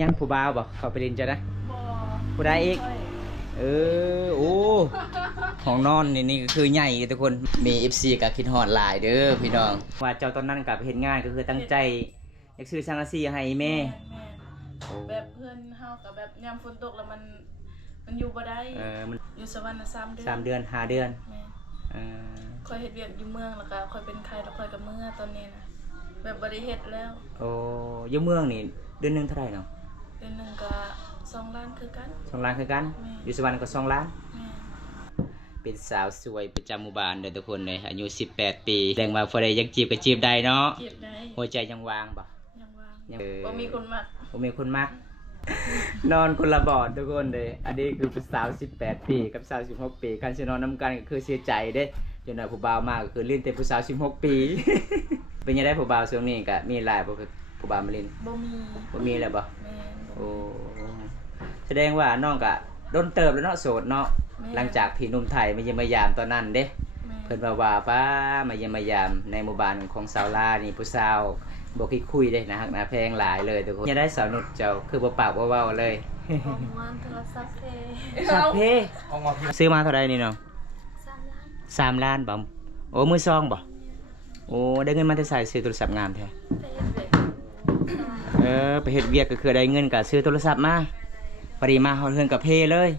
ยังผู้บ่าวบ่เขาไปเล่นจะได้ผู้ใดอีกโอ้ของนอนนี่ก็คือใหญ่ทุกคนมี FC กับคิดฮอดหลายเด้อพี่น้องว่าเจ้าตอนนั้นกับเห็นงานก็คือตั้งใจอยากซื้อสังกะสีให้แม่แบบเพื่อนเฮากับแบบยามฝนตกแล้วมันอยู่บ่ได้มันอยู่สวรรค์3 เดือน5 เดือนค่อยเฮ็ดเวียกอยู่เมืองแล้วก็ค่อยเป็นไข้แล้วค่อยกับเมื่อตอนนี้นะแบบบ่ได้เฮ็ดแล้วโอ้อยู่เมืองนี่เดือนนึงเท่าไหร่เนาะเดือนนึงก็2 ล้านคือกัน2 ล้านคือกันอยู่สวรรค์ก็2 ล้านเป็นสาวสวยประจำหมู่บ้านเด้อทุกคนเลยอายุ18 ปีแสดงว่าพอได้ยังจีบก็จีบได้เนาะจีบได้หัวใจยังวางบ่ยังวางบ่มีคนมักบ่มีคนมักนอนคนละบอดทุกคนเลยอันนี้คือเป็นสาว18 ปีกับสาว16 ปีการสินอนนำกันก็คือเสียใจเด้จนผู้บ่าวมากก็คือลิ้นเต็มผู้สาว16 ปีเป็นยังไงผู้บ่าวช่วงนี้ก็มีหลายบ่คือผู้บ่าวมาลิ้นบ่มีแล้วบ่โอ้แสดงว่าน้องก็โดนเติบแล้วเนาะโสดเนาะหลังจากที่หนุ่มไทยมาเยี่ยมมายามตอนนั้นเด้เพิ่นว่าป้ามาเยี่ยมมายามในหมู่บ้านของสาวลานี่ผู้สาวบ่คิดคุยเด้นะฮักนะแพงหลายเลยทุกคนยังได้สาวนุชเจ้าคือบ่ปากบ่เว้าเลยมันโทรศัพท์เพสัพเพซื้อมาเท่าใดนี่น้อง3 ล้านบ่โอ้มือซองบ่โอ้ได้เงินมาแต่ใส่ซื้อโทรศัพท์งามแท้ไปเฮ็ดเวียกก็คือได้เงินก็ซื้อโทรศัพท์มาพอดีมาเฮาเฮือนกับเพเลย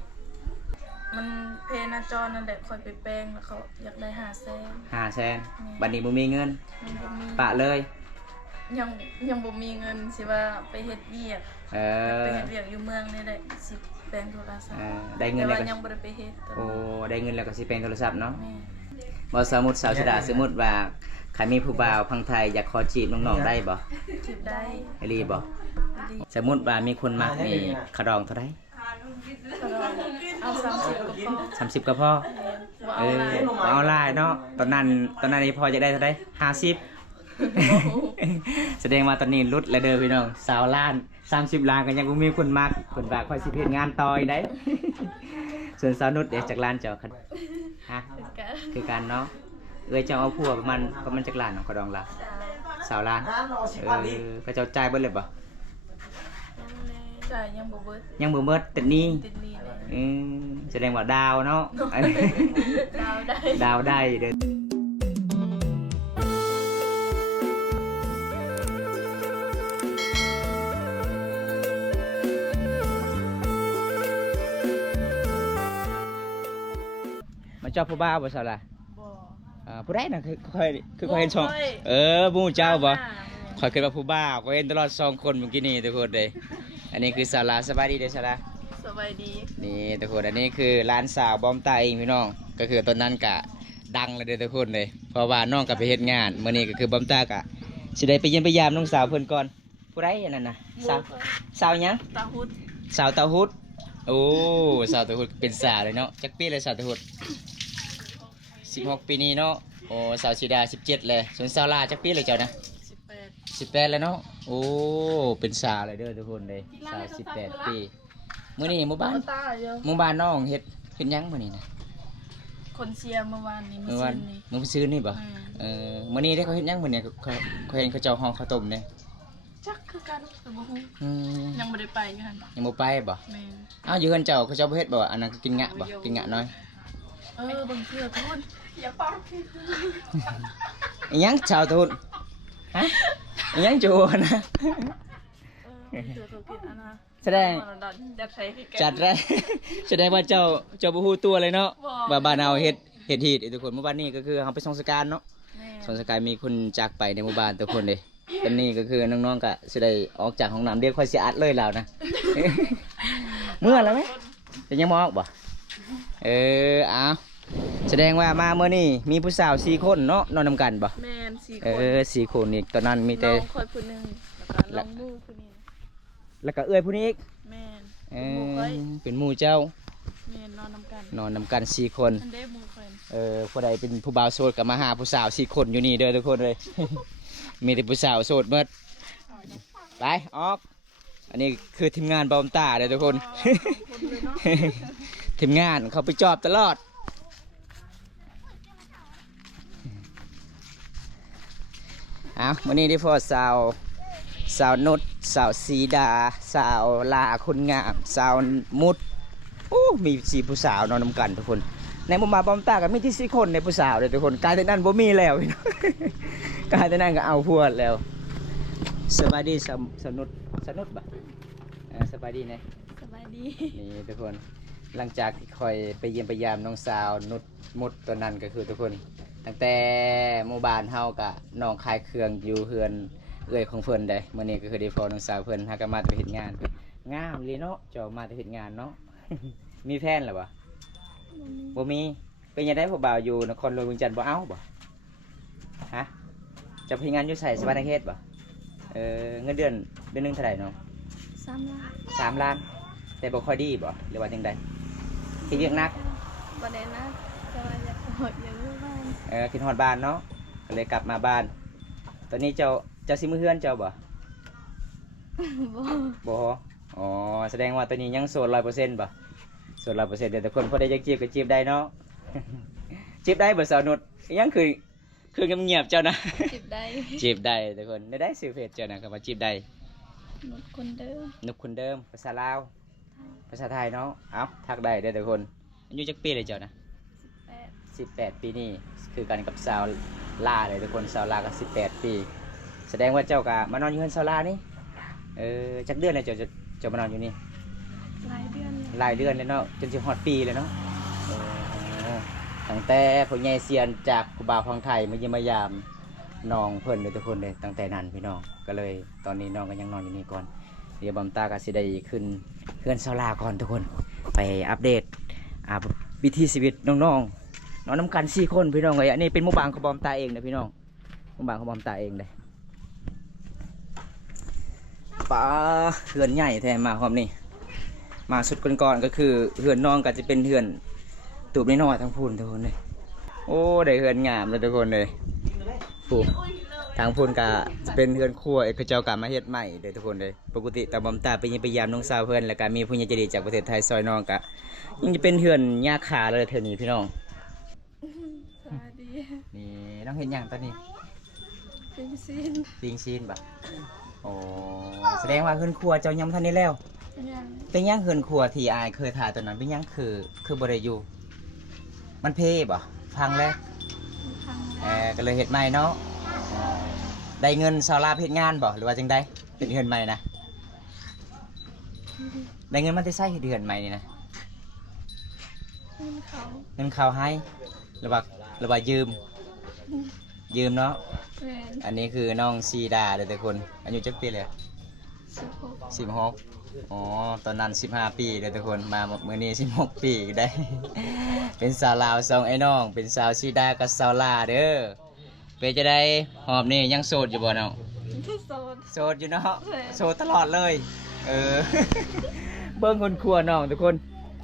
มันเพหน้าจอนั่นแหละค่อยไปแปลงแล้วเขาอยากได้500,000บัดนี้บ่มีเงินปะเลยยังบ่มีเงินสิว่าไปเฮ็ดเวียกไปเฮ็ดเวียกอยู่เมืองนี่แหละสิแปลงโทรศัพท์ได้เงินแล้วก็ยังบ่ได้ไปเฮ็ดโอ้ได้เงินแล้วก็สิแปลงโทรศัพท์เนาะบ่สมมุติสาวชดาสมมุติว่าใครมีผู้บ่าวพังไทยอยากขอจีบน้องๆได้บ่จีบได้ไอ้ลีบ่สมมุติว่ามีคนมักนี่ขะดองเท่าใดเอา30ก็พอเอาหลายเนาะตอนนั้นนี่พอจะได้เท่าใด50แสดงว่าตอนนี้ลดแล้วเด้อพี่น้อง20 ล้าน30 ล้านก็ยังบ่มีคนมักคนว่าค่อยสิเฮ็ดงานต่ออีกได้ส่วนสาวนุชเดี๋ยวจักล้านเจ้าฮะคือกันเนาะเจ้าเอาผัวประมาณจักล้านเนาะขะดองล่ะ20 ล้านก็เจ้าจ่ายเบิดเลยบ่จ่ายยังบ่เบิดติดหนี้แสดงว่าดาวเนาะดาวได้เด้อมาเจ้าผู้บ่าวบ่ซะล่ะผู้ใดน่ะค่อยเห็นช่องหมู่เจ้าบ่ค่อยคิดว่าผู้บ่าวก็เห็นตลอด2 คนเมื่อกี้นี่ทุกคนเลยอันนี้คือสาวลาสบายดีเด้อสาวลาสบายดีนี่ทุกคนอันนี้คือร้านสาวบอมตาเองพี่น้องก็คือตอนนั้นกะดังเลยเด้อทุกคนเลยเพราะว่าน้องก็ไปเฮ็ดงานมื้อนี้ก็คือบอมตากะสิได้ไปเยี่ยมไปยามน้องสาวเพิ่นก่อนผู้ใดอันนั้นน่ะสาวหยังสาวตาฮุดโอ้สาวตาฮุดเป็นสาวเลยเนาะจักปีเลยสาวตาฮุด16 ปีนี้เนาะโอ้สาวสีดา17เลยส่วนสาวลาจักปีเลยเจ้านะ18แล้วเนาะโอ้เป็นสาวเลยเด้อทุกคนเลยสาว18 ปีมื้อนี้หมู่บ้านน้องเฮ็ดยังมื้อนี้นะคนเชียร์เมื่อวานนี้มื้อซื้อนี่บ่มื้อนี้ได้เขาเฮ็ดยังมื้อนี้เขาเห็นเขาเจ้าห้องข้าวต้มเนี่ยจักคือกันบ่ฮู้ยังบ่ได้ไปอยู่หั่นยังบ่ไปบ่แม่นอยู่เฮือนเจ้าเขาเจ้าบ่เฮ็ดบ่อันนั้นกินงะบ่กินงะน้อยบางเทื่อคุณอย่าปากพี่อีหยังชาวทุนฮะอีหยังจูนะแสดงจัดได้แสดงว่าเจ้าบ่ฮู้ตัวเลยเนาะว่าบ้านเฮาเฮ็ดฮีดทุกคนเมื่อวานนี้ก็คือเฮาไปส่งสการเนาะส่งสการมีคนจากไปในหมู่บ้านทุกคนเลยตอนนี้ก็คือน้องๆก็สิได้ออกจากห้องน้ำเดี๋ยวค่อยสิอัดเลยแล้วนะเมื่อแล้วมั้ยจะยังบ่ออกบ่เอาแสดงว่ามาเมื่อนี้มีผู้สาว4 คนเนาะนอนนำกันบ่แม่น4 คน4 คนนี่ตอนนั้นมีแต่น้องค่อยผู้นึงแล้วก็น้องมู่ผู้นี้แล้วก็เอื้อยผู้นี้อีกแม่นเป็นหมู่เจ้าแม่นนอนนำกัน4 คนอันเด้หมู่เพิ่นผู้ใดเป็นผู้บ่าวโสดก็มาหาผู้สาว4 คนอยู่นี่เด้อทุกคนเลย มีแต่ผู้สาวโสดหมดไปออกอันนี้คือทีมงานบอมตาเด้อทุกคน ทีมงานเขาไปจอบตลอดวันนี้ได้พอสาวนุช สาวสีดาสาวลาคนงามสาวมุดโอ้มี4ผู้สาวนอนนำกันทุกคนในหมู่บ้านบอมตาก็มีที่4คนในผู้สาวเลยทุกคนกลายเป็นนั่นบ่มีแล้วพี่น้อง กลายเป็นนั่นก็เอาพวดแล้วสบายดีสนุดบ่สบายดีนะ สบายดี นี่ทุกคนหลังจากที่คอยไปเยี่ยมไปยามน้องสาวนุดมุดตัวนั้นก็คือทุกคนตั้งแต่หมู่บ้านเฮากะน้องขายเครื่องอยู่เฮือนเอื้อยของเพิ่นได้มื้อนี้ก็คือได้พอน้องสาวเพิ่นหาก็มาแต่เฮ็ดงานงามเลยเนาะเจ้ามาแต่เฮ็ดงานเนาะ มีแฟนหรือบ่บ่มีเป็นยังไงผู้บ่าวอยู่นครหลวงเวียงจันทน์บ่เอาบ่ฮะจะไปงานอยู่ไสสวรรณเขตบ่เงินเดือนหนึงเท่าไหร่เนาะ 3 ล้าน 3 ล้านแต่บ่ค่อยดีบ่หรือว่าจังไดเฮ็ดเวียกหนัก บ่ได้นะก็อยากหดอยู่บ้าน คิดฮอดบ้านเนาะก็เลยกลับมาบ้าน ตอนนี้เจ้าสิมื้อเฮือนเจ้าบ่ บ่ บ่อ๋อแสดงว่าตอนนี้ยังโสด 100% บ่โสด 100% แต่คนพอได้จักจีบก็จีบได้เนาะ จีบได้บ่สาวนุชยังคือเงียบๆเจ้านะ จิบได้ จีบได้ทุกคนได้ซื้อเพจเจ้านะคำว่าจีบได้ หมดคนเดิม นุกคนเดิมภาษาลาวภาษาไทยเนาะเอาทักได้เด้อทุกคนอายุจักปีเลยเจ้านะ 8 18 ปีนี่คือกันกับสาวลาเลยทุกคนสาวลาก็18 ปีแสดงว่าเจ้าก็มานอนอยู่เฮือนสาวลานี่จักเดือนเลยเจ้ามานอนอยู่นี่ หลายเดือนเลย หลายเดือนเลยเนาะจนสิฮอดปีเลยเนาะตั้งแต่ผู้ใหญ่เซียนจากครูบาพังไทยมาเยี่ยมมายามน้องเพิ่นเลยทุกคนเลยตั้งแต่นั้นพี่น้องก็เลยตอนนี้น้องก็ยังนอนอยู่นี่ก่อนเดี๋ยวบอมตาก็สิได้ขึ้นเพื่อนเซาลาก่อนทุกคนไปอัปเดตวิถีชีวิตน้องๆนอนน้ำกัน4 คนพี่น้องเลยอันนี้เป็นหมู่บ้านของบอมตาเองนะพี่น้องหมู่บ้านของบอมตาเองเลยป้าเฮือนใหญ่แท้มาพร้อมนี่มาสุดก่อนๆก็คือเฮือนน้องก็จะเป็นเฮือนตูบน้อยๆทั้งพูนทุกคนเลยโอ้ได้เฮือนงามเลยทุกคนเลยผู้ทางพูนก็จะเป็นเฮือนครัวเอกเจ้ากามาเฮ็ดใหม่เลยทุกคนเลยปกติตาบอมตาไปยิงไปยามน้องสาวเพื่อนแล้วก็มีผู้ใหญ่ใจดีจากประเทศไทยซอยน้องก็ยังจะเป็นเฮือนหญ้าคาเลยเท่านี้พี่น้อง สวัสดี นี่น้องเห็นอย่างตอนนี้ เป็นซีน ปิงซีนแบบโอ้แสดงว่าเฮือนครัวเจ้ายังบ่ทันนี้แล้ว ยัง เป็นหยังเฮือนครัวที่อายเคยถ่ายตอนนั้นเป็นหยังคือบ่ได้อยู่มันเพ่บ่พังแล้ว พัง ก็เลยเฮ็ดใหม่เนาะได้เงินซาวลาเฮ็ดงานบ่หรือว่าจังได๋เป็นเฮือนใหม่นะได้เงินมันได้ใช้เฮ็ดเฮือนใหม่นี่นะ เงินเขา เงินเขาให้หรือว่ายืมเนาะ แฟน อันนี้คือน้องซีดาเด้อทุกคนอายุจักปีเลย 16 16อ๋อตอนนั้น15 ปีเด้อทุกคนมามื้อนี้16 ปีได้ เป็นสาวลาว2ไอ้น้องเป็นสาวซีดากับสาวลาเด้อเป็นจะได้หอบนี่ยังโสดอยู่บ่น้อง โซน โสดอยู่เนาะ ใช่ โสดตลอดเลย เบิ้งคนครัวน้องทุกคน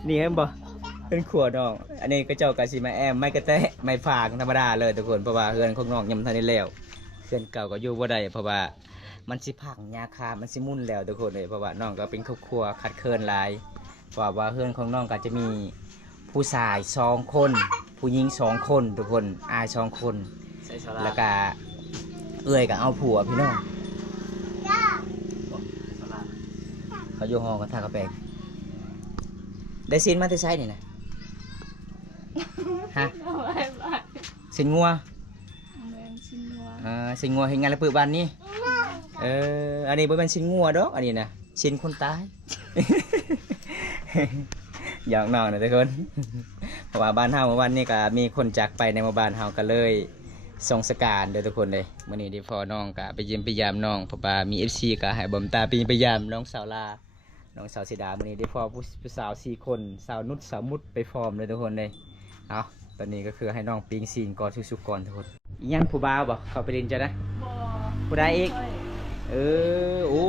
นี่เห็นบ่เป็นครัวน้องอันนี้ก็เจ้ากะสิมาแอมไม่กระแตะไม่ฝากธรรมดาเลยทุกคนเพราะว่าเฮือนของน้องยังบ่ทันได้แล้วเฮือนเก่าก็อยู่บ่ได้เพราะว่ามันสิพังหญ้าคามันสิมุ่นแล้วทุกคนเลยเพราะว่าน้องก็เป็นครอบครัวขัดเคินหลายเพราะว่าเฮือนของน้องก็จะมีผู้ชาย2 คนผู้หญิง2 คนทุกคนอาย2 คนแล้วก็เอื้อยก็เอาผัวพี่น้องเขาอยู่ห้องกันท่ากระแปงได้ซินมาที่ไซนี่นะฮะ เอาไว้บ้าน สินงัว แมนซินัว สินงัวเห็นงานระเบิดบ้านนี้อันนี้บ่เป็นสินงัวดอกอันนี้นะสินคนตาย อยากนอนนะทุกคน เพราะว่าบ้านเฮาเมื่อวันนี้ก็มีคนจากไปในหมู่บ้านเฮาก็เลยส่งสการเด้อทุกคนเลยมื้อนี้ที่พ่อน้องก็ไปเยี่ยมไปยามน้องเพราะว่ามี FC ก็ให้บอมตาไปเยี่ยมไปยามน้องสาวลาน้องสาวสีดามื้อนี้ได้พ่อผู้สาว4 คนสาวนุชสาวมุดไปฟอร์มเลยทุกคนเลยเอาตอนนี้ก็คือให้น้องปิงซีนก่อนสุกๆก่อนทุกคนอีหยังผู้บ่าวบ่เข้าไปเล่นจ้ะนะ บ่ ผู้ใดอีกโอ้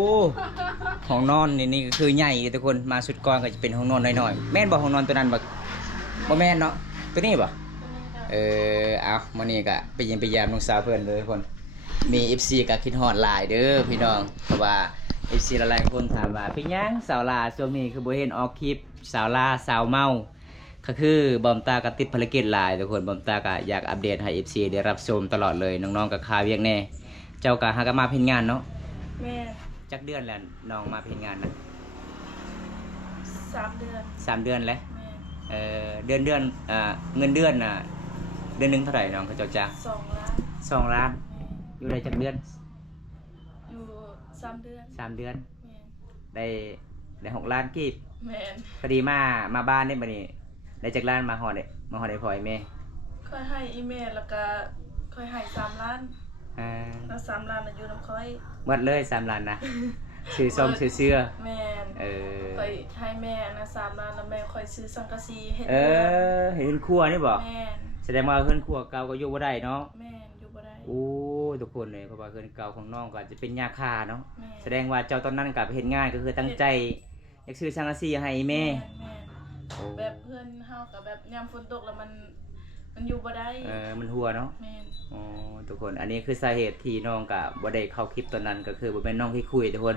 ห้องนอนนี่ก็คือใหญ่ทุกคนมาสุดก่อนก็จะเป็นห้องนอนน้อยๆแม่นบ่ห้องนอนตัวนั้นบ่แม่นเนาะตัวนี้บ่เอามื้อนี้ก็ไปเยี่ยมไปยามน้องสาวเพิ่นเลยทุกคนมี FC ก็คิดฮอดหลายเด้อพี่น้องเพราะว่า FC หลายๆคนถามว่าเป็นหยังสาวลาช่วงนี้คือบ่เห็นออกคลิปสาวลาสาวเมาก็คือบอมตาก็ติดภารกิจหลายทุกคนบอมตาก็อยากอัปเดตให้ FC ได้รับชมตลอดเลยน้องๆก็คาเวียกแน่เจ้าก็หาก็มาเพ็นงานเนาะ แม่ จ จักเดือนแล้วน้องมาเฮ็ดงานนะ 3 เดือน 3 เดือนแล้ว แม่น เดือนเงินเดือนน่ะเดือนหนึงเท่าไหร่น้องเขาเจ้าจ้าง 2 ล้าน 2 ล้าน แม่น อยู่ได้จักเดือน อยู่3 เดือน 3 เดือน แม่น ได้6 ล้านกีบ แม่น พอดีมาบ้านได้บัดนี้ได้จักล้านมาฮอดได้พ่อไอ้แม่ ค่อยให้อีเมลแล้วก็ค่อยให้3 ล้าน แล้ว3 ล้านน่ะอยู่นำค่อย หมดเลย3 ล้านนะซื้อส้มซื้อเสื้อ แม่นค่อยให้แม่นะ3 ล้านแล้วแม่ค่อยซื้อสังกะสีเฮ็ด เห็นครัวนี่บ่ แม่น แสดงว่าเฮือนครัวเก่าก็อยู่บ่ได้เนาะ แม่นอยู่บ่ได้ โอ้ทุกคนเลยเพราะว่าเฮือนเก่าของน้องก็จะเป็นยาคาเนาะ แม่น แสดงว่าเจ้าตอนนั้นก็เฮ็ดงานก็คือตั้งใจอยากซื้อสังกะสีให้แม่ แม่น โอ้ แบบเพื่อนเฮากับแบบยามฝนตกแล้วมันอยู่บ่ได้ มันหัวเนาะ แม่น อ๋อทุกคนอันนี้คือสาเหตุที่น้องก็บ่ได้เข้าคลิปตอนนั้นก็คือบ่แม่นน้องที่คุยทุกคน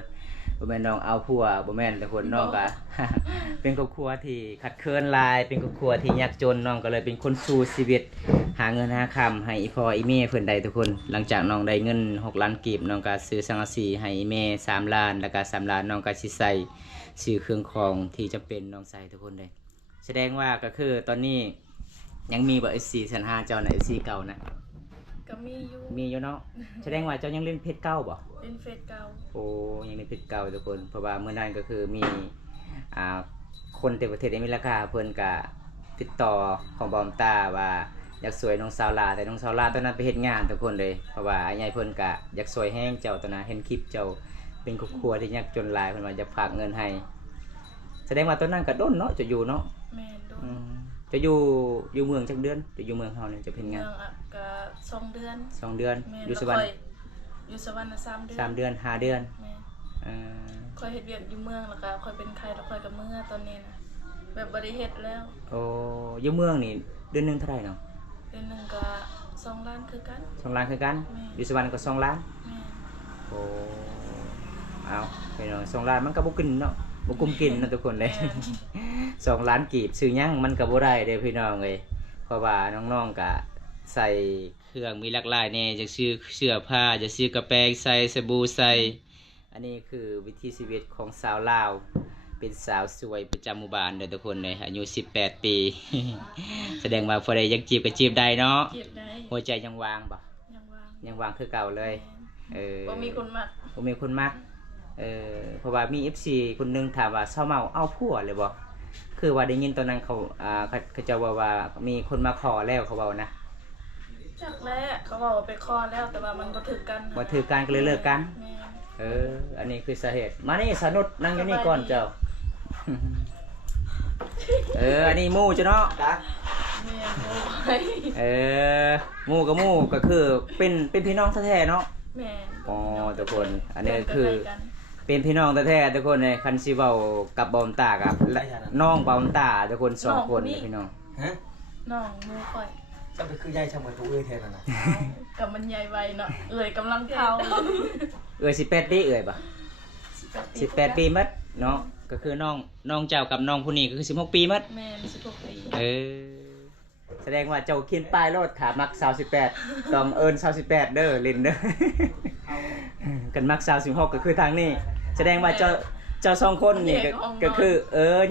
บ่แม่นน้องเอาผัวบ่แม่นทุกคนน้องก็ เป็นครอบครัวที่ขัดเคินหลายเป็นครอบครัวที่ยากจนน้องก็เลยเป็นคนสู้ชีวิตหาเงินหาคำให้อีพ่ออีแม่เพิ่นได้ทุกคน หลังจากน้องได้เงิน6 ล้านกีบน้องก็ซื้อสังกะสีให้อีแม่3 ล้านแล้วก็3 ล้านน้องก็สิใส่ซื้อเครื่องของที่จำเป็นน้องใส่ทุกคนเลยแสดงว่าก็คือตอนนี้ยังมีบ่ FC ชั้น5เจ้าน่ะ FC เก่านะ ก็มีอยู่ มีอยู่เนาะแสดงว่าเจ้ายังเล่นเพชรเก้าบ่ เป็นเฟซเก่า โอ้ยังเล่นเพชรเก้าทุกคนเพราะว่าเมื่อนั้นก็คือมีอ่าคนในประเทศอเมริกาเพิ่นก็ติดต่อของบอมตาว่าอยากสวยน้องสาวลาแต่น้องสาวลาตอนนั้นไปเฮ็ดงานทุกคนเลยเพราะว่าอ้ายใหญ่เพิ่นก็อยากสวยแห้งเจ้าตอนนั้นเห็นคลิปเจ้าเป็นครอบครัวที่ยากจนหลายเพิ่นว่าจะฝากเงินให้แสดงว่าตอนนั้นก็ด้นเนาะจะอยู่เนาะ แม่นโดน จะอยู่เมืองจักเดือนจะอยู่เมืองเฮานี่จะเป็น เมื งา อน งอ่ะก็2 เดือน 2 เดือน แม่น อยู่ส แล้ว วรร ค่อย ค์ อยู่สวรรค์น่ะ3 เดือน 3 เดือน5 เดือน แม่น เอ่อ ค่อยเฮ็ดเวียกอยู่เมืองแล้วก็ค่อยเป็นไข้แล้วค่อยก็เมื่อตอนนี้นะแบบบ่ได้เฮ็ดแล้ว โอ้อยู่เมืองนี่เดือนหนึงเท่าไหร่เนาะ เดือนหนึงก็2 ล้านคือกัน 2 ล้านคือกัน แม่ อยู่สวรรค์ก็2 ล้าน แม่น โอ้เอาพี่น้อง2 ล้านมันก็บ่กินเนาะบ่กุมกินเนาะทุกคนเลย 2 ล้านกีบซื้อหยังมันก็บ่ได้เด้อพี่น้องเอ้ยเพราะว่าน้องๆก็ใส่เครื่องมีหลากหลายแน่จะซื้อเสื้อผ้าจะซื้อกระแปรงใส่สบู่ใส่อันนี้คือวิถีชีวิตของสาวลาวเป็นสาวสวยประจำหมู่บ้านเด้อทุกคนเลยอายุ18 ปี แสดงว่าพอได้ยังจีบก็จีบได้เนาะ เก็บได้ หัวใจยังวางบ่ ยังวาง ยังวางคือเก่าเลย บ่มีคนมัก บ่มีคนมักเพราะว่ามี FC คนหนึงถามว่าเศร้าเมาเอาผัวเลยบ่คือว่าได้ยินตอนนั้นเขาจะว่ามีคนมาขอแล้วเขาเว้านะ จักแล้วเขาบอกว่าไปคลอดแล้วแต่ว่ามันบ่ถึกกัน บ่ถือการก็เลยเลิกกัน แม่น อันนี้คือสาเหตุมานี่สนุดนั่งอยู่นี่ก่อนเจ้า อันนี้หมู่จ้ะเนาะ แม่นบ่ไหว หมู่กับหมู่ก็คือเป็นพี่น้องแท้ๆเนาะ แม่น อ๋อทุกคนอันนี้คือ เดินใกล้ๆกัน เป็นพี่น้องแท้ๆทุกคนเลยคันซิเว้ากับบอมตากับน้องบอมตาทุกคน2 คนพี่น้อง ฮะ น้องหมูข่อย จะไปคือยายชะมือตัวเอ้ยแทนน่ะนะ กับมันใหญ่ไวเนาะเอ้ยกำลังเฒ่า 18 ปีบ่18 ปีมัดเนาะก็คือน้องเจ้ากับน้องผู้นี้ก็คือ16 ปีมัด แม่น16 ปี แสดงว่าเจ้าเขียนป้ายรถขามัก28ต้องเอิ้น28เด้อลินเด้อ กันมัก26ก็คือทางนี้แสดงว่าเจ้า2คนนี่ก็คือ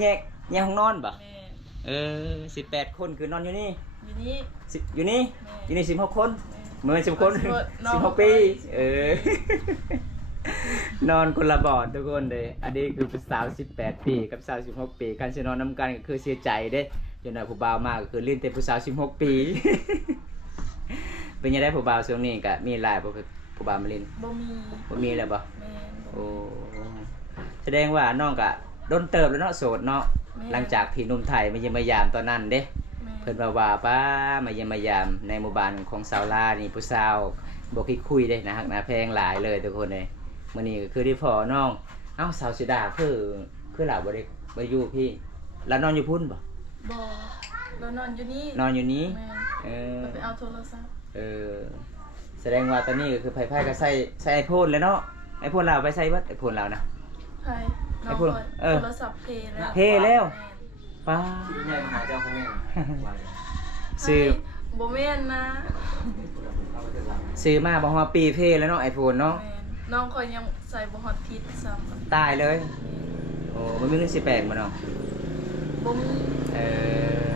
แยกห้องนอนบ่ แม่น 18 คนคือนอนอยู่นี่ อยู่นี่ อยู่นี่ แม่ อยู่นี่16 คนเหมือน10 คน น้อง 16 ปี นอนคนละบอดทุกคนเลยอันนี้คือเป็นสาว18 ปีกับสาว16 ปีการสินอนนํกันก็คือเสียใจเด้จนหน่อยผู้บ่าวมากก็คือลิ้นเต็มผู้สาว16 ปี เป็นยังไงผู้บ่าวช่วงนี้ก็มีหลายบ่ผู้บ่าวมาลิ้น บ่มี บ่มีแล้วบ่ แม่น โอ้แสดงว่าน้องก็โดนเติบแล้วเนาะโสดเนาะหลังจากที่หนุ่มไทยมาเยี่ยมมายามตอนนั้นเด้ แม่น เพิ่นว่าป้ามาเยี่ยมมายามในหมู่บ้านของสาวลานี่ผู้สาวบ่คิดคุยเด้นะฮักนะแพงหลายเลยทุกคนเลยมื้อนี้ก็คือได้พ่อน้องเอ้าสาวสิดาคือหลาบ่ได้อยู่พี่แล้วนอนอยู่พุ่นบ่ บ่เรานอนอยู่นี่ นอนอยู่นี้ แม่น เออ ไปเอาโทรศัพท์ แสดงว่าตอนนี้ก็คือไผๆก็ใส่ไอโฟนแล้วเนาะไอโฟนเราไปใส่เบิดไอโฟนเรานะ ไผน้อง ไอ้พวก ข่อย เออ โทรศัพท์เพแล้ว เพแล้ว แม่น ป้า ที่ยายมาหาเจ้าพ่อแม่ว่าเลย ซื้อ บ่แม่นนะ เอาไปเถอะล่ะ ซื้อมาบ่ฮอดปีเพแล้วเนาะไอโฟนเนาะ แม่น น้องคอยยังใส่บ่ฮอดทิศซ้ำ ตายเลย โอ้มันมีเงินสิแปลงบ่เนาะ บ่มี เออ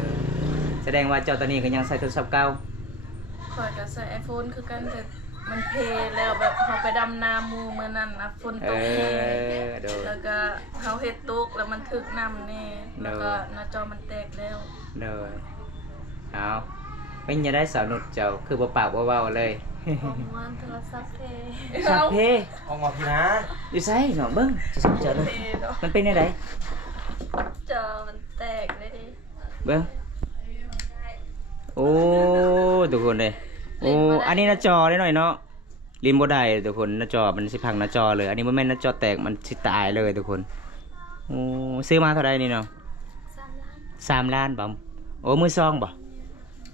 แสดงว่าเจ้าตอนนี้ก็ยังใส่โทรศัพท์เก่า คอยก็ใส่ iPhone คือกันแต่มันเพแล้วแบบเฮาไปดำนาหมู่มื้อนั้นน่ะฝน เอ ตกแฮ อโดย แล้วก็เฮาเฮ็ดตกแล้วมันถึกน้ำแน่แล้วก็หน้าจอมันแตกแล้ว โดยเอาเป็นยังได้สาวนุชเจ้าคือบ่ปากบ่เว้าเลย ของมันโทรศัพท์เพ สัพเพ ออกมาพี่นะ อยู่ไสเนาะเบิ่งจะสับเจ้าเลย เพเนาะ มันเป็นจังได จอมันแตกเลยดิ เบิ่งโอ้ทุกคนเลยโอ้อันนี้หน้าจอได้หน่อยเนาะลินบ่ได้ทุกคนหน้าจอมันสิพังหน้าจอเลย อันนี้บ่แม่นหน้าจอแตกมันสิตายเลยทุกคนโอ้ซื้อมาเท่าใดนี่เนาะ 3 ล้าน 3 ล้านบ่โอ้มือซองบ่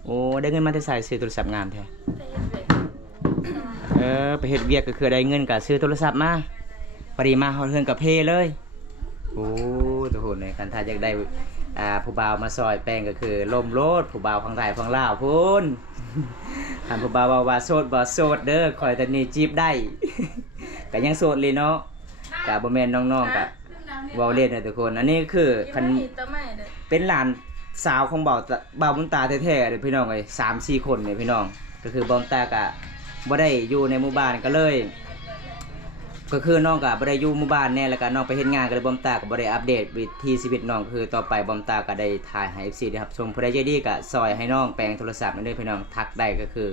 โอ้ได้เงินมาแต่ใส่ซื้อโทรศัพท์งามแท้ ไปเฮ็ดเวียก ไปเฮ็ดเวียกก็คือได้เงินก็ซื้อโทรศัพท์มาพอดีมาเฮาเฮือนกับเพเลยโอ้ทุกคนเลยคันถ้าอยากได้ผู้บ่าวมาซอยแป้งก็คือล่มโลดผู้บ่าวฝั่งไทยฝั่งลาวพุ่น คันผู้บ่าวว่าโสดบ่โสดเด้อคอยแต่นี่จีบได้ ก็ยังโสดเลยเนาะก็บ่แม่นน้องๆก็เว้าเล่นนะทุกคน อันนี้คือคัน ตะไม้เด้อ เป็นหลานสาวของบ่าวบุญตาแท้ๆเลยพี่น้องเอ้ย3-4 คนเนี่ยพี่น้องก็คือบ่าวบุญตาก็บ่ได้อยู่ในหมู่บ้านก็เลย ก็คือน้องก็บ่ได้อยู่หมู่บ้านแน่แล้วก็น้องไปเฮ็ดงานก็เลยบ่าวบุญตาก็บ่ได้อัปเดตวิถีชีวิตน้องคือต่อไปบ่าวบุญตาก็ได้ถ่ายให้ FC ได้รับชมผู้ใดใจดีก็ซอยให้น้องแปลงโทรศัพท์นั่นเด้อพี่น้องทักได้ก็คือ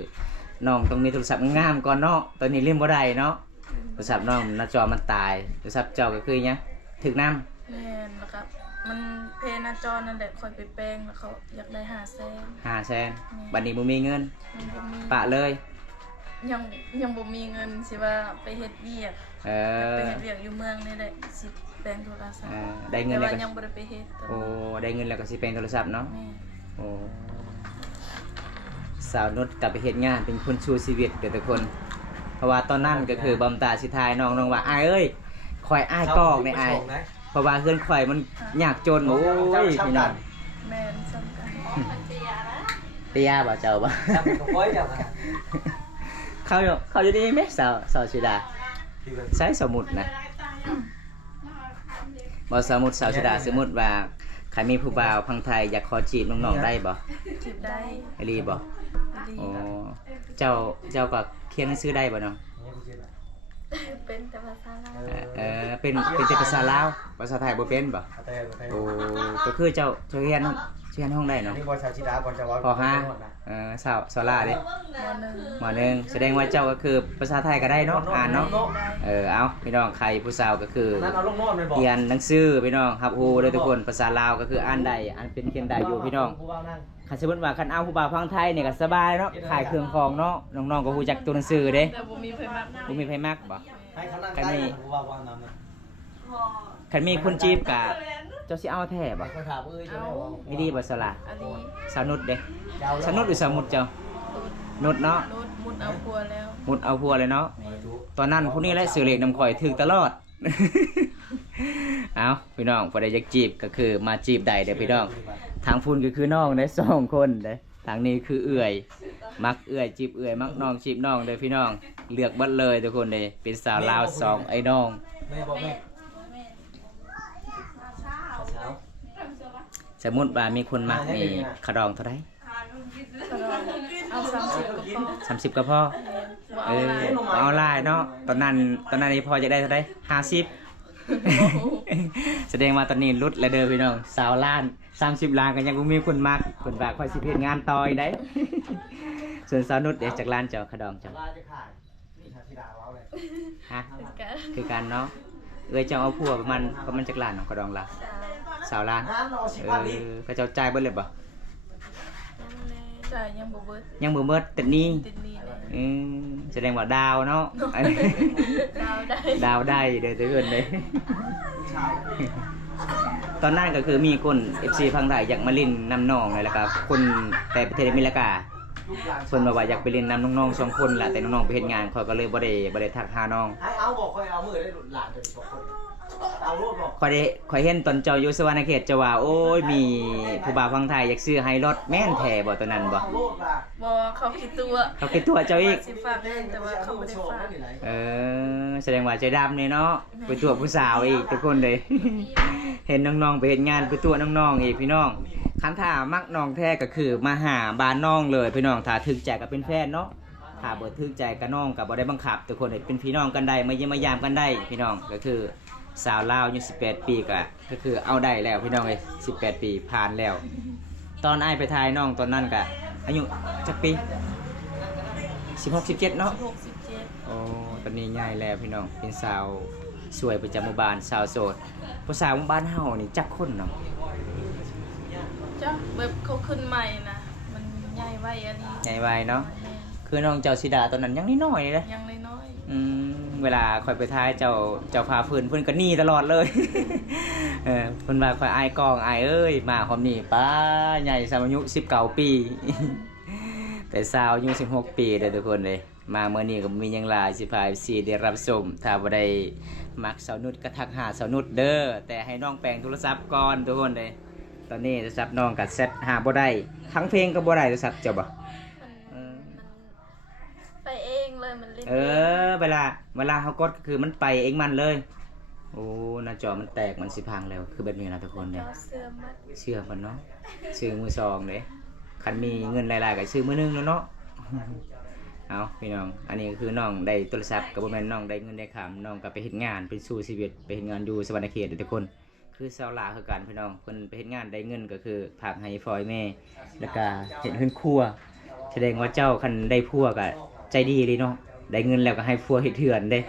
น้องต้องมีโทรศัพท์งามก่อนเนาะตอนนี้เล่นบ่ได้เนาะโทรศัพท์น้องหน้าจอมันตายโทรศัพท์เจ้าก็คือหยังถึกน้ำ แม่นแล้วครับมันเพหน้าจอนั่นแหละคอยไปแปลงแล้วเขาอยากได้500,000บัดนี้บ่มีเงิน มันบ่มี ปะเลย ยังบ่มีเงินสิว่าไปเฮ็ดเวียก เอ ไป อ เฮ็ดเวียกอยู่เมืองนี่แหละสิแปลงโทรศัพท์ ได้เงิน แต่ แล้ว ว่า ก็ ยังบ่ได้ไปเฮ็ดตอน โอ้ นี้ ได้เงินแล้วก็สิเป็นโทรศัพท์เนาะ แม่ โอ้สาวนุชกลับไปเฮ็ดงานเป็นคนชูชีวิตเด้อทุกคน เพราะว่าตอนนั้นก็คือบำตาสิทายน้องว่าอ้ายเอ้ยข่อยอ้ายกอกในอ้ายเพราะว่าเฮือนข่อยมันยากจนโอ้ยพี่น้อง แม่นสำคัญ เตี้ยบ่เจ้าบ่ ทำกับก้อยเดียวกัน เขาอยู่นี่ไหมสาวชิดาใช้สมุดนะบ่สมุดสาวชิดาสมมุติว่าใครมีผู้บ่าวพังไทยอยากขอจีบน้องๆได้บ่ จีบได้ ไอรีบ่ ดี โอ้เจ้าก็เขียนหนังสือได้บ่เนาะ เป็นแต่ภาษาลาว เป็นแต่ภาษาลาวภาษาไทยบ่เป็นบ่โอ้ก็คือเจ้าเรียนห้องได้เนาะ นี่บอลชาวชิดาบอลชาว ป .5 สาวลาเด้ ม ม.1 แสดงว่าเจ้าก็คือภาษาไทยก็ได้เนาะอ่านเนาะเอาพี่น้องใครผู้สาวก็คือ นั่นเอาลูกโน้ตไปบอก เรียนหนังสือพี่น้องครับฮู้เด้อทุกคนภาษาลาวก็คืออ่านได้อ่านเป็นเขียนได้อยู่พี่น้องคันสมมุติว่าคันเอาผู้บ่าวฟังไทยเนี่ยก็สบายเนาะขายเครื่องของเนาะน้องๆก็ฮู้จักตัวหนังสือเด้ แต่บ่มีไผมัก บ่มีไผมักบ่ ให้เขานั่งใกล้กูว่าวางน้ำนะ คันมีคนจีบก็เจ้าสิเอาแท้บ่ คนถามเอ้ยจะได้ว่า มีดีบ่สละ อันนี้ สาวนุชเด้สาวนุชหรือสาวมุดเจ้านุชเนาะ รถมุดเอาครัวแล้ว มุดเอาพัวเลยเนาะตอนนั้นผู้นี้แหละซื้อเลขนำข่อยถึกตลอด เอาพี่น้องพอได้อยากจีบก็คือมาจีบได้เด้อพี่น้องทางพุ่นก็คือน้องได้2คนเด้ทางนี้คือเอื่อยมักเอื่อยจีบเอื่อยมักน้องจีบน้องเด้อพี่น้องเลือกเบัดเลยทุกคนเด้เป็นสาวลาว2ไอ้น้อง แม่บอกแม่เช้า สมมุติว่ามีคนมักนี่ขะดองเท่าไหร่ เอา30ก็พอ 30ก็พอบ่เอาหลายเนาะตอนนั้นนี่พอจะได้เท่าไหร่50 แสดงว่าตอนนี้ลดแล้วเด้อพี่น้อง20 ล้าน30 ล้านก็ยังบ่มีคนมักคนว่าค่อยสิเฮ็ดงานต่ออีกได้ ส่วนสาวนุชเดี๋ยวจากร้านเจ้าขะดองเจ้า ลาจะขายนี่ชาวชิดาว้าวเลย ฮะ กัน คือกันเนาะเจ้าเอาผัวประมาณจักล้านเนาะขะดองล่ะ20 ล้าน น้ำเราสิบบาทนี่ ก็เจ้าจ่ายเบิดเลยบ่ จ่ายยังบ่เบิด ยังบ่เบิดแต่นี้ ติดหนี้เลย แสดงว่าดาวเนาะ ดาวได้ ดาวได้เด้อทุกคนเลย ชาว ตอนนั้นก็คือมีคน FC พังไทยอยากมาเล่นน้ำน้องเลยแล้วก็คนแต่ประเทศอเมริกา ลูกหลาน เพิ่นบอกว่าอยากไปเล่นน้ำน้องๆ2คนแหละแต่น้องๆไปเฮ็ดงานเขาก็เลยบ่ได้ทักหาน้อง ให้เอาบอกคอยเอามือได้หลุดหลานเลย2คน เอาโลดบอก ข่อยเห็นตอนเจ้าอยู่สวรรณเขตเจ้าว่าโอ้ยมีผู้บ่าวฟังไทยอยากซื้อให้รถแม่นแท้บ่ตอนนั้นบ่ เอาโลดมา บ่เขาคิดตัว เขาคิดตัวเจ้าอีก สิฝากเงินแต่ว่าเขาบ่ได้ฝาก เออแสดงว่าใจดำนี่เนาะไปตัวผู้สาวอีกทุกคนเลย เห็นน้องๆไปเฮ็ดงานไปตัวน้องๆอีกพี่น้องคันถ้ามักน้องแท้ก็คือมาหาบ้านน้องเลยพี่น้องถ้าถึกใจก็เป็นแฟนเนาะถ้าบ่ถึกใจก็น้องก็บ่ได้บังคับทุกคนให้เป็นพี่น้องกันได้มาเยี่ยมมายามกันได้พี่น้องก็คือสาวลาวอายุ18 ปีก็คือเอาได้แล้วพี่น้องเอ้ย18 ปีผ่านแล้ว ตอนอ้ายไปทายน้องตอนนั้นก็อายุจักปี16 17เนาะ 67 โอ้ตอนนี้ง่ายแล้วพี่น้องเป็นสาวสวยประจำหมู่บ้านสาวโสดผู้สาวหมู่บ้านเฮานี่จักคนเนาะ จ้ะแบบเขาขึ้นใหม่นะมันใหญ่ไว้อันนี้ ใหญ่ไวเนาะ แม่ คือน้องเจ้าสิดาตอนนั้นยังน้อยๆเลย ยังน้อย เวลาคอยไปท้ายเจ้าพาเพิ่นก็หนีตลอดเลย เพิ่นว่าคอยอายกองอายเอ้ยมาความนี้ป้าใหญ่สามอายุ19 ปี แต่สาวอายุ16 ปีเด้อทุกคนเลยมาเมื่อนี้ก็มีหยังหลายสิพา FC ได้รับชมถ้าบ่ได้มักสาวนุชก็ทักหาสาวนุชเด้อแต่ให้น้องแปลงโทรศัพท์ก่อนทุกคนเลยตอนนี้โทรศัพท์น้องก็เซตหาบ่ได้ทั้งเพลงก็บ่ได้โทรศัพท์เจ้าบ่ ๆมันไปเองเลยมันเล่น เวลาเขากดก็คือมันไปเองมันเลย โอ้หน้าจอมันแตกมันสิพังแล้วคือแบบนี้นะทุกคนเนี่ย เสื้อมัด เชื่อมันเนาะซื้อมือซองเลยคันมีเงินหลายๆก็ซื้อมือหนึงแล้วเนาะ เอาพี่น้องอันนี้ก็คือน้องได้โทรศัพท์กับบ่แม่นน้องได้เงินได้คำน้องก็ไปเฮ็ดงานเป็นสู่ชีวิตไปเฮ็ดงานอยู่สวรรณเขตเด้อทุกคน คือชาวลาวคือกันพี่น้องเพิ่นไปเฮ็ดงานได้เงินก็คือฝากให้ฟอยแม่แล้วก็เฮ็ดเฮือนครัวแสดงว่าเจ้าคันได้ผัวก็ใจดีเลยเนาะได้เงินแล้วก็ให้ผัวเฮ็ดเถื่อนเด้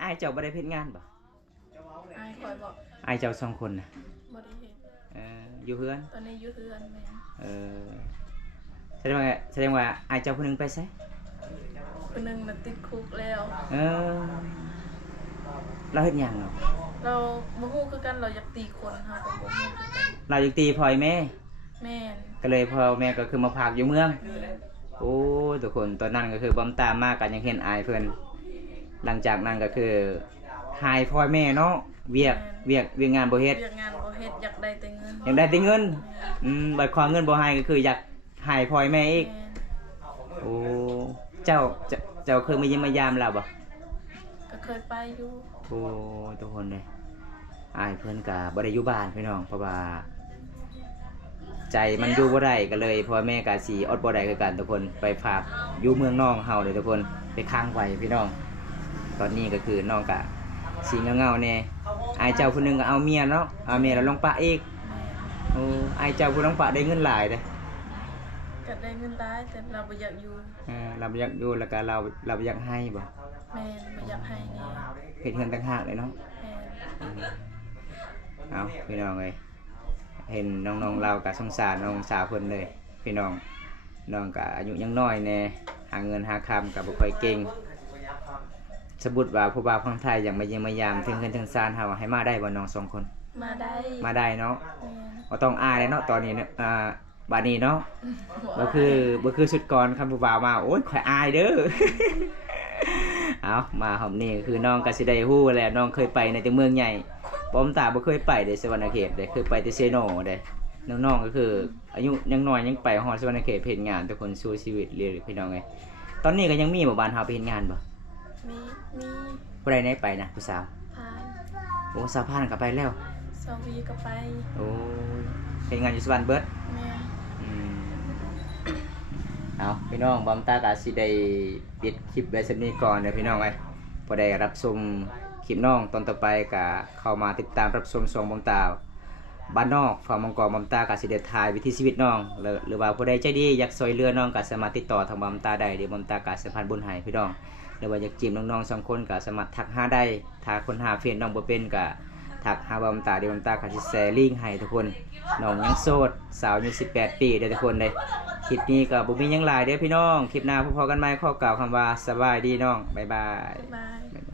อ้ายเจ้าบ่ได้เฮ็ดงานบ่ อายคอยบอก อ้ายเจ้าสองคนน่ะ บ่ได้เห็น อยู่เฮือน ตอนนี้อยู่เฮือนแม่ แสดงว่าอ้ายเจ้าผู้หนึงไปไส คนหนึงน่ะติดคุกแล้ว เออเราเฮ็ดหยังเนาะ เราบ่ฮู้คือกันเราอยากตีคนเฮาก็บ่ฮู้คือกัน เราอยากตีพ่อแม่ แม่น ก็เลยพ่อแม่ก็คือมาพากอยู่เมือง โอ้ทุกคนตอนนั้นก็คือบอมตามมากกันยังเห็นอายเพิ่นหลังจากนั้นก็คือหายพ่อแม่เนาะเวียกงานบ่เฮ็ด เรียกงานบ่เฮ็ดอยากได้แต่เงิน อยากได้แต่เงินบัดความเงินบ่ให้ก็คืออยากหายพ่อแม่อีก แม่น โอ้เจ้าเคยมาเยี่ยมมายามเราบ่ ก็เคยไปอยู่ โอ้ทุกคนเลยอายเพิ่นก็บ่ได้อยู่บ้านพี่น้องเพราะว่า ใจมันอยู่บ่ได้ก็เลยพ่อแม่ก็สิอดบ่ได้คือกันทุกคนไปฝากอยู่เมืองน้องเฮาเลยทุกคนไปค้างไว้พี่น้อง ตอนนี้ก็คือน้องก็สิเงาๆแน่อายเจ้าผู้หนึงก็เอาเมียเนาะเอาเมียแล้วลงปะอีก แม่น โอ้อายเจ้าผู้ลงปะได้เงินหลายเด้ ก็ได้เงินได้แต่เราบ่อยากอยู่ เราบ่อยากอยู่แล้วก็เราบ่อยากให้บ่ แม่นบ่อยากให้นี่ เฮ็ดเงินต่างหากเลยเนาะ แม่น เอาพี่น้องเอ้ยเห็นน้องๆเราก็สงสารน้องสาวเพิ่นเลยพี่น้องก็อายุยังน้อยแน่หาเงินหาคำก็บ่ค่อยเก่งสมมุติว่าผู้บ่าวคนไทยอยากมาเยี่ยมมายามถึงเงินถึงซานเฮาให้มาได้บ่น้องสองคน มาได้ มาได้เนาะ แม่น บ่ต้องอายเลยเนาะตอนนี้เนี่ยบัดนี้เนาะ บ่ บ่คือสุดก่อนคำผู้บ่าวมาโอ๊ยข่อยอายเด้อ เอามาหอมนี่คือน้องก็สิได้ฮู้แหละน้องเคยไปในแต่เมืองใหญ่ป้อมตาบ่เคยไปเด้สวรรณเขตเด้เคยไปแต่เซโนเด้น้องๆก็คืออายุยังน้อยยังไปฮอดสวรรณเขตไปเฮ็ดงานทุกคนสู้ชีวิตเรื่อยๆพี่น้องเอ้ยตอนนี้ก็ยังมีบ่บ้านเฮาไปเฮ็ดงานบ่ มี ผู้ใดได้ไปนะผู้สาว ผ่าน โอ้สาวพานก็ไปแล้ว ซอวีก็ไป โอ้เฮ็ดงานอยู่สวรรค์เบิด แม่น เอาพี่น้องบอมตากาสิได้ปิดคลิปไว้สักนี้ก่อนเด้อพี่น้องเอ้ยพอได้รับชมคลิปน้องตอนต่อไปก็เข้ามาติดตามรับชมช่องบอมตาบ้านนอกฝั่งมังกรบอมตากาสิได้ถ่ายวิถีชีวิตน้องหรือว่าผู้ใดใจดีอยากช่วยเหลือน้องก็สามารถติดต่อทางบอมตาได้เดี๋ยวบอมตากาสะพานบุญให้พี่น้องหรือว่าอยากจีบน้องๆ2คนก็สามารถทักหาได้ถ้าคนหาเฟซน้องบ่เป็นก็ทักหาบอมตาเดี๋ยวบอมตาก็สิแชร์ลิงก์ให้ทุกคนน้องยังโสดสาวอายุ18 ปีเด้อทุกคนเลย คลิปนี้ก็บ่มีหยังหลายเด้อพี่น้อง คลิปหน้าพบกันใหม่ขอกล่าวคำว่าสบายดีน้อง บ๊ายบาย บ๊ายบาย